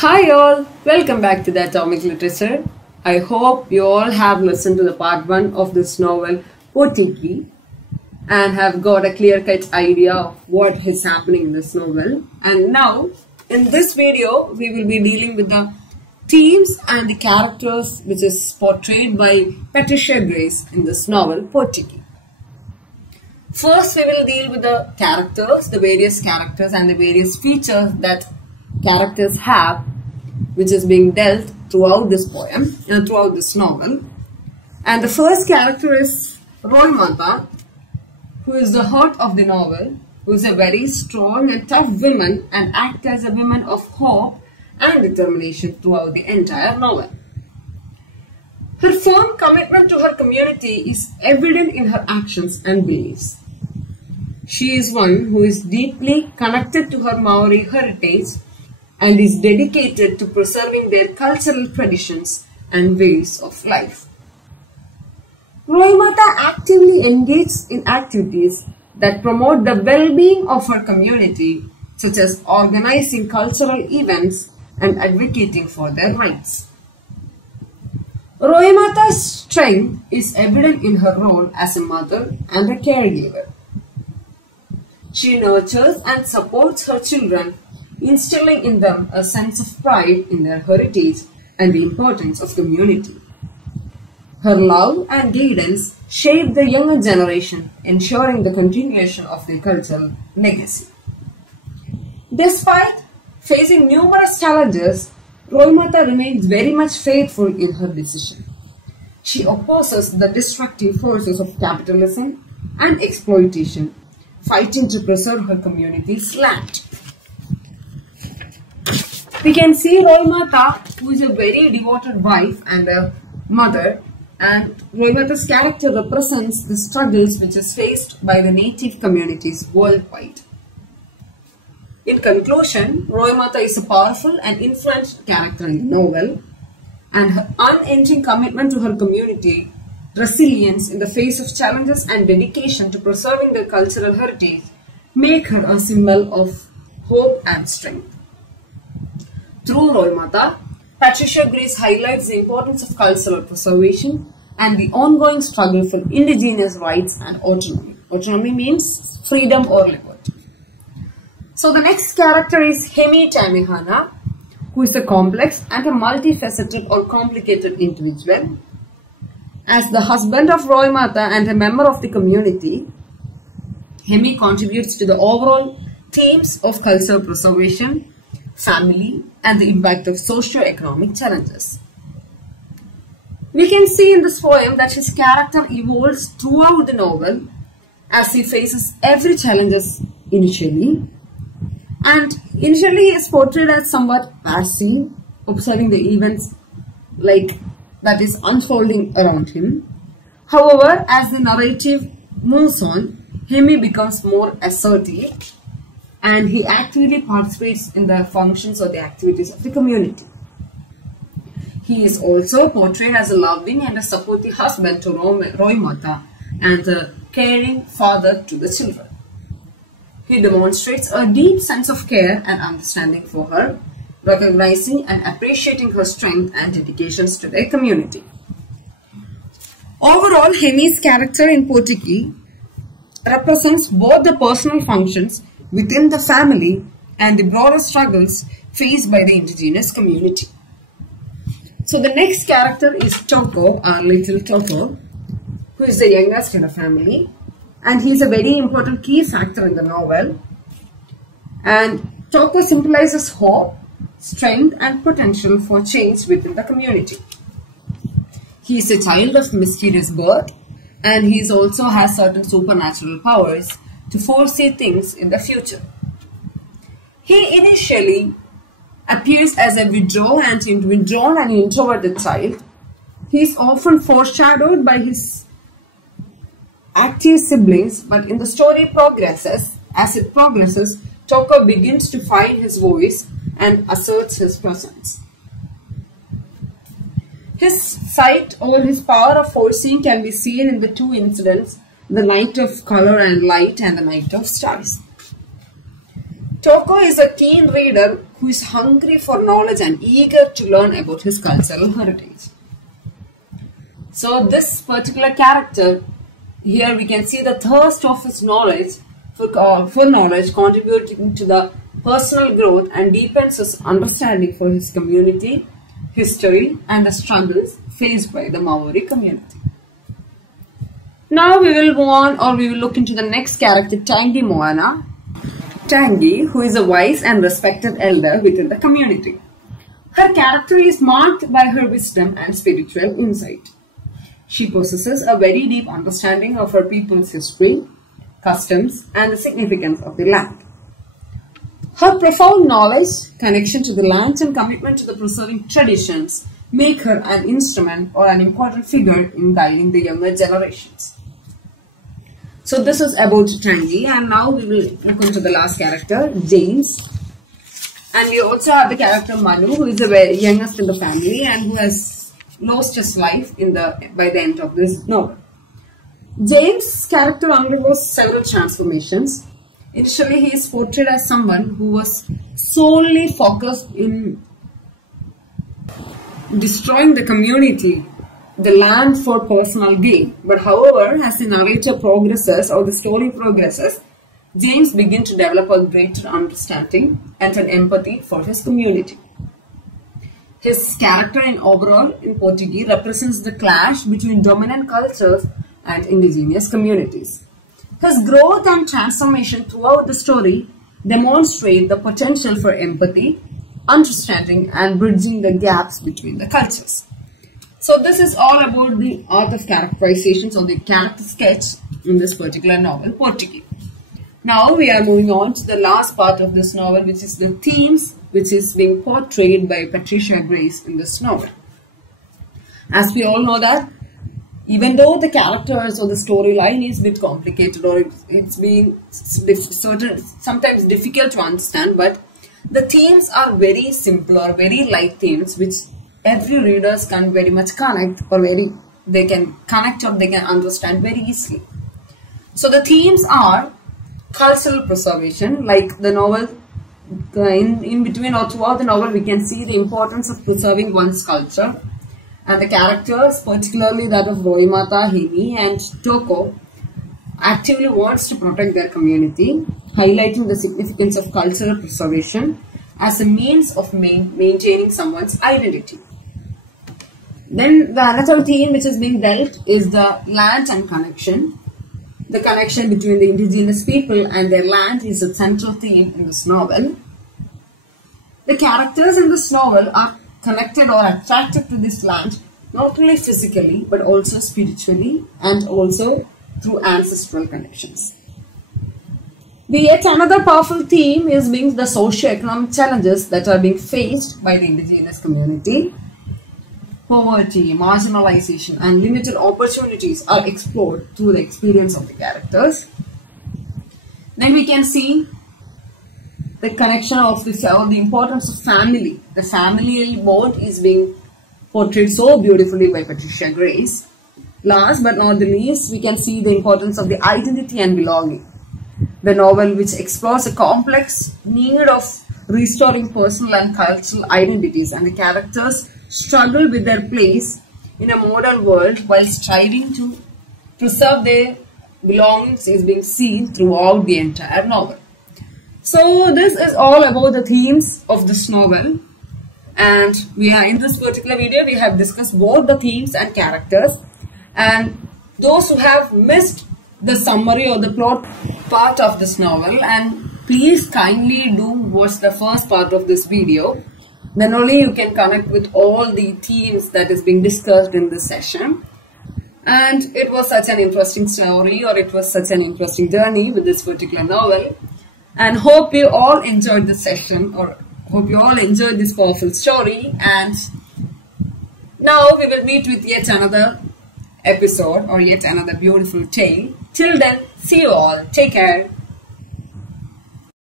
Hi all, welcome back to the Atomic Literature. I hope you all have listened to the part 1 of this novel Potiki and have got a clear-cut idea of what is happening in this novel. And now, in this video, we will be dealing with the themes and the characters which is portrayed by Patricia in this novel Potiki. First, we will deal with the characters, the various characters and the various features that characters have, which is being dealt throughout this poem and throughout this novel. And the first character is Roymata, who is the heart of the novel, who is a very strong and tough woman and acts as a woman of hope and determination throughout the entire novel. Her firm commitment to her community is evident in her actions and beliefs. She is one who is deeply connected to her Maori heritage and is dedicated to preserving their cultural traditions and ways of life. Roymata actively engages in activities that promote the well-being of her community, such as organizing cultural events and advocating for their rights. Roymata's strength is evident in her role as a mother and a caregiver. She nurtures and supports her children, instilling in them a sense of pride in their heritage and the importance of community. Her love and guidance shape the younger generation, ensuring the continuation of their cultural legacy. Despite facing numerous challenges, Roymata remains very much faithful in her decision. She opposes the destructive forces of capitalism and exploitation, fighting to preserve her community's land. We can see Roymata, who is a very devoted wife and a mother, and Roymata's character represents the struggles which is faced by the native communities worldwide. In conclusion, Roymata is a powerful and influential character in the novel, and her unending commitment to her community, resilience in the face of challenges and dedication to preserving their cultural heritage make her a symbol of hope and strength. Through Roymata, Patricia highlights the importance of cultural preservation and the ongoing struggle for indigenous rights and autonomy. Autonomy means freedom or liberty. So the next character is Hemi Tamihana, who is a complex and a multifaceted or complicated individual. As the husband of Roymata and a member of the community, Hemi contributes to the overall themes of cultural preservation, family, and the impact of socio-economic challenges. We can see in this poem that his character evolves throughout the novel as he faces every challenges initially. And initially he is portrayed as somewhat passive, observing the events that is unfolding around him. However, as the narrative moves on, Hemi becomes more assertive and he actively participates in the functions or the activities of the community. He is also portrayed as a loving and a supportive husband to Roymata and a caring father to the children. He demonstrates a deep sense of care and understanding for her, recognizing and appreciating her strength and dedications to their community. Overall, Hemi's character in Potiki represents both the personal functions within the family and the broader struggles faced by the indigenous community. So the next character is Toko, our little Toko, who is the youngest in the family, and he is a very important key factor in the novel. And Toko symbolizes hope, strength and potential for change within the community. He is a child of mysterious birth and he also has certain supernatural powers to foresee things in the future. He initially appears as a withdrawn and introverted child. He is often foreshadowed by his active siblings, but in the story as it progresses, Toko begins to find his voice and asserts his presence. His sight or his power of foreseeing can be seen in the two incidents, the night of color and light and the night of stars. Toko is a keen reader who is hungry for knowledge and eager to learn about his cultural heritage. So this particular character, here we can see the thirst of his knowledge for knowledge contributing to the personal growth and deepens his understanding for his community, history and the struggles faced by the Maori community. Now we will move on, or we will look into the next character, Tangi Moana. Tangi, who is a wise and respected elder within the community. Her character is marked by her wisdom and spiritual insight. She possesses a very deep understanding of her people's history, customs, and the significance of the land. Her profound knowledge, connection to the land, and commitment to the preserving traditions make her an instrument or an important figure in guiding the younger generations. So this is about Tangi, and now we will look into the last character, James. And we also have the character Manu, who is the very youngest in the family and who has lost his life by the end of this novel. James' character undergoes several transformations. Initially, he is portrayed as someone who was solely focused in destroying the community, the land, for personal gain. But however, as the narrator progresses or the story progresses, James begins to develop a greater understanding and an empathy for his community. His character overall in Potiki represents the clash between dominant cultures and indigenous communities. His growth and transformation throughout the story demonstrate the potential for empathy, understanding, and bridging the gaps between the cultures. So this is all about the art of characterizations or the character sketch in this particular novel, Potiki. Now we are moving on to the last part of this novel, which is the themes which is being portrayed by Patricia Grace in this novel. As we all know that even though the characters or the storyline is a bit complicated or it's being sometimes difficult to understand, but the themes are very simple or very light themes which every readers can very much connect, or they can connect or they can understand very easily. So the themes are cultural preservation, like the novel in between or throughout the novel we can see the importance of preserving one's culture, and the characters, particularly that of Roimata, Himi and Toko, actively wants to protect their community, highlighting the significance of cultural preservation as a means of maintaining someone's identity. Then the another theme which is being dealt is the land and connection. The connection between the indigenous people and their land is a central theme in this novel. The characters in this novel are connected or attracted to this land not only physically but also spiritually and also through ancestral connections. The yet another powerful theme is being the socio-economic challenges that are being faced by the indigenous community. Poverty, marginalization and limited opportunities are explored through the experience of the characters. Then we can see the connection of the importance of family. The family bond is being portrayed so beautifully by Patricia Grace. Last but not the least, we can see the importance of the identity and belonging. The novel, which explores a complex need of restoring personal and cultural identities, and the characters struggle with their place in a modern world while striving to preserve their belongings, is being seen throughout the entire novel. So this is all about the themes of this novel, and we are in this particular video we have discussed both the themes and characters. And those who have missed the summary or the plot part of this novel, and please kindly do watch the first part of this video. Then only you can connect with all the themes that is being discussed in this session. And it was such an interesting story, or it was such an interesting journey with this particular novel. And hope you all enjoyed this session, or hope you all enjoyed this powerful story. And now we will meet with yet another episode or yet another beautiful tale. Till then, see you all. Take care.